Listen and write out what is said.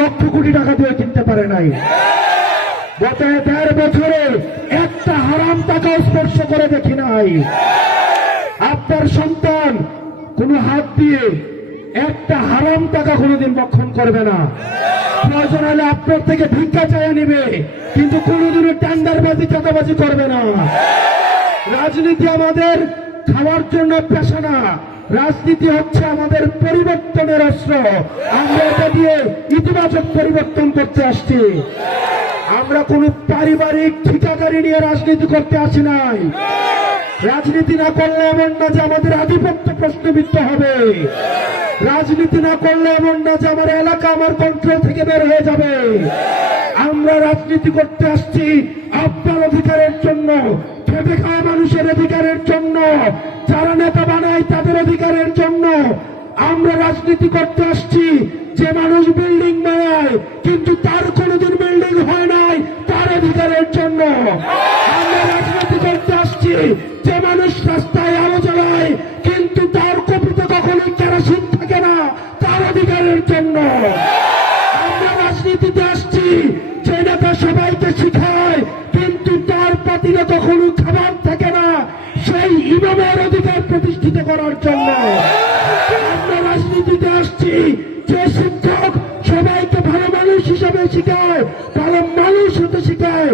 লক্ষ কোটি টাকা দিয়ে কিনতে পারে নাই। গত দেড় বছরে একটা হারাম টাকা স্পর্শ করে দেখি নাই। আপনার সন্তান কোনো হাত দিয়ে একটা হারাম টাকা কোনোদিন বক্ষণ করবে না। প্রয়োজন হলে আপনার থেকে ভিক্ষা চাইয়ে নেবে, কিন্তু কোনোদিনও টেন্ডারবাজি, চাঁদাবাজি করবে না। রাজনীতি আমাদের খাওয়ার জন্য পেশা না। রাজনীতি হচ্ছে আমাদের পরিবর্তনের অস্ত্র। আমরা এটা দিয়ে পরিবর্তন করতে আসছি। আমরা কোন পারিবারিক ঠিকাদারি নিয়ে রাজনীতি করতে আসি নাই। রাজনীতি না করলে এমন না যে আমাদের আধিপত্য প্রশ্নবিদ্ধ হবে। রাজনীতি না করলে এমন না যে আমার এলাকা আমার কন্ট্রোল থেকে বের হয়ে যাবে। আমরা রাজনীতি করতে আসছি আপনার অধিকারের জন্য, খেটে খাওয়া মানুষের অধিকারের জন্য, যারা নেতা বানায় তাদের অধিকারের জন্য। আমরা রাজনীতি করতে আসছি, যে মানুষ বিল্ডিং বানায় কিন্তু তার কোনোদিন বিল্ডিং হয় নাই তার অধিকারের জন্য। আমরা রাজনীতি করতে আসছি, যে মানুষ রাস্তায় আলো জ্বালায়, কিন্তু তার কপিতে কখনোই কেরাসিন থাকে না, তার অধিকারের জন্য। আমরা রাজনীতিতে আসছি, যে নেতা সবাইকে শিখায়, কিন্তু তার পাতিলে কখনো খাবার থাকে না, সেই ইমামের অধিকার প্রতিষ্ঠিত করার জন্য। আমরা রাজনীতিতে আসছি, যে শিখায় ভালো মানুষ হতে শিখায়।